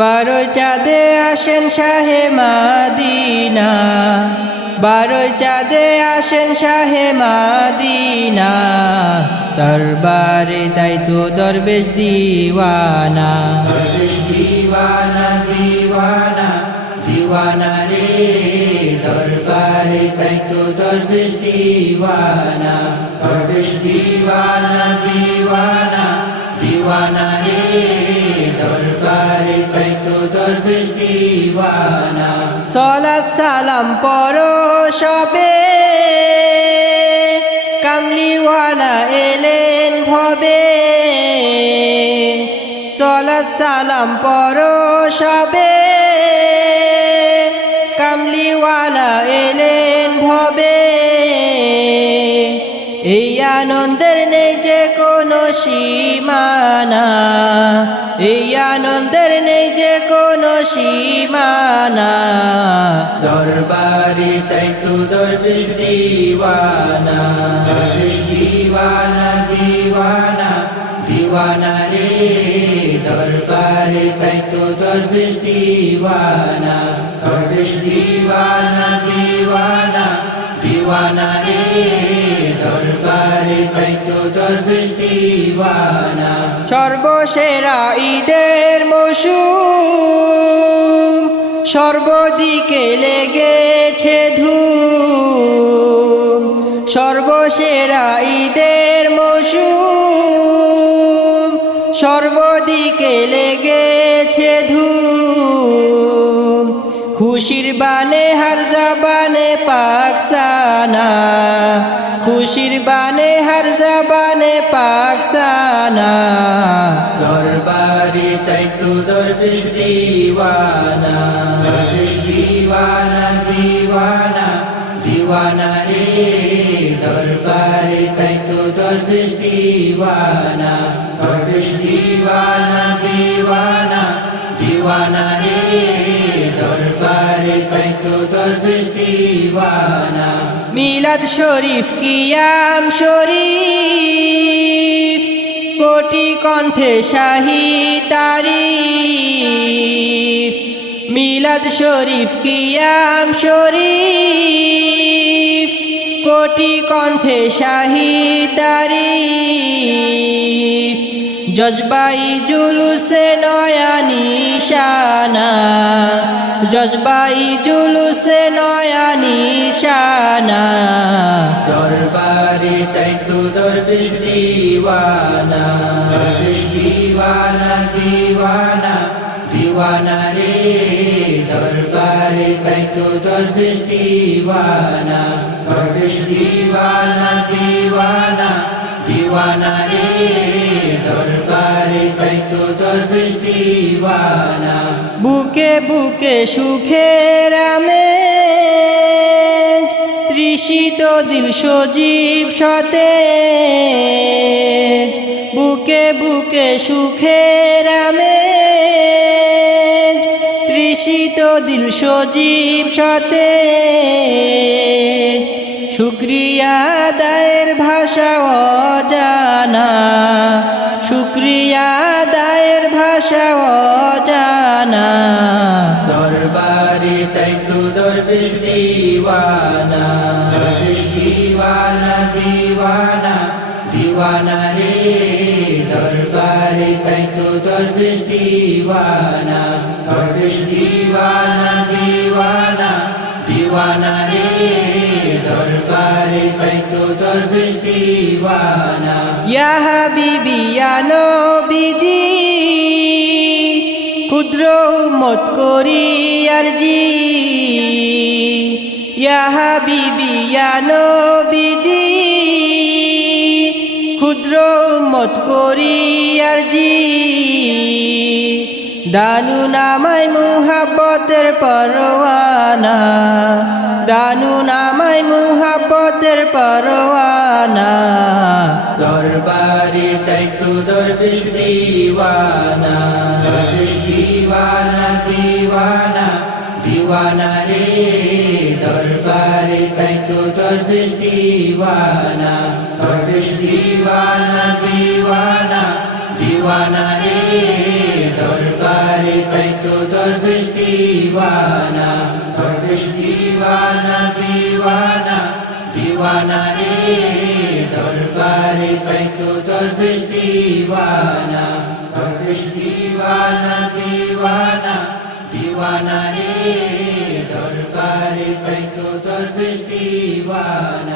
বারোই চাঁদে আসেন শাহে মাদিনা, বারোই চাঁদে আসেন শাহে মাদিনা, দরবারে তাই তো দরবেশ দিওয়ানা। দরবেশ দিওয়ানা দিওয়ানা দিওয়ানা রে, দরবারে তাই তো দরবেশ দিওয়ানা। দরবেশ দিওয়ানা দিওয়ানা দিওয়ানা রে, দরবারে তাই তো দরবেশ দিওয়ানা। সলাত সালাম পরো সবে, কামলিওয়ালা এলেন ভবে। সলাত সালাম পরো সবে, কামলিওয়ালা এলেন ভবে। এই আনন্দের নেই যে কোনো সীমানা, এই আনন্দের নেই যে কোনো সীমানা। দরবারে তাই তো দরবেশ দিওয়ানা। দরবেশ দিওয়ানা দিওয়ানা দিওয়ানা রে, দরবারে তাই তো দরবেশ দিওয়ানা। দরবেশ দিওয়ানা দিওয়ানা দিওয়ানা রে, দরবারে তাই তো দরবেশ দিওয়ানা। সর্বসেরা ঈদের মৌসুম, সর্বদিকে লেগেছে ধুম। সর্বসেরা ঈদের মৌসুম, সর্বদিকে লেগেছে ধুম। খুশির বানে হার জাবানে পাকসানা, খুশির বানে হার জাবানে পাকসানা। দরবারে তাই তো দরবেশ দিওয়ানা। দরবেশ দিওয়ানা দিওয়ানা দিওয়ানা রে, দরবারে তাই তো দরবেশ দিওয়ানা। দরবেশ দিওয়ানা দিওয়ানা দিওয়ানা রে, দরবারে তাই তো দরবেশ দিওয়ানা। মিলাদ শরীফ কিয়াম শরীফ, কোটি কণ্ঠে শাহী তারিফ। মিলাদ শরীফ কিয়াম শরীফ, কোটি কণ্ঠে শাহী তারিফ। জজবাই জুলুসে নয়া নিশানা, জজবাই জুলুসে নয়া নিশানা। দরবারে তাই তো দরবেশ দিওয়ানা। দরবেশ দিওয়ানা দিওয়ানা দিওয়ানা রে, দরবারে তাই তো দরবেশ দিওয়ানা। দরবেশ দিওয়ানা দিওয়ানা দিওয়ানা রে, দরবারে তাই তো দরবেশ দিওয়ানা। বুকে বুকে সুখের আমেজ, তৃষিত দিল সজীব সতেজ। বুকে বুকে সুখের আমেজ, তৃষিত দিল সজীব সতেজ। শুক্রিয়া আদায়ের ভাষা অজানা, শুক্রিয়া আদায়ের ভাষা অজানা। দরবারে তাই তো দরবেশ দিওয়ানা। দরবেশ দিওয়ানা দিওয়ানা দিওয়ানা রে, দরবারে তাই তো দরবেশ দিওয়ানা। দরবেশ দিওয়ানা দিওয়ানা দিওয়ানা রে, দরবারে তাই তো দরবেশ দিওয়ানা। ইয়া হাবিবি ইয়া নবীজি, ক্ষুদ্র উম্মত করি আরজি। ইয়া হাবিবি ইয়া নবীজি, ক্ষুদ্র উম্মত করি আরজি। দানু নামায় মুহাব্বতের পরওয়ানা, দানু নামায় মুহাব্বতের পরওয়ানা। দরবারে তাই তো দরবেশ দিওয়ানা। দরবেশ দিওয়ানা দিওয়ানা দিওয়ানা রে, দরবারে তাই তো দরবেশ দিওয়ানা। দরবেশ দিওয়ানা দিওয়ানা দিওয়ানা দিওয়ানা রে দরবারে তাই তো দরবেশ দিওয়ানা দরবেশ দিওয়ানা দিওয়ানা দিওয়ানা রে দরবারে তাই তো দরবেশ দিওয়ানা দরবেশ দিওয়ানা দিওয়ানা দিওয়ানা রে দরবারে তাই তো দরবেশ দিওয়ানা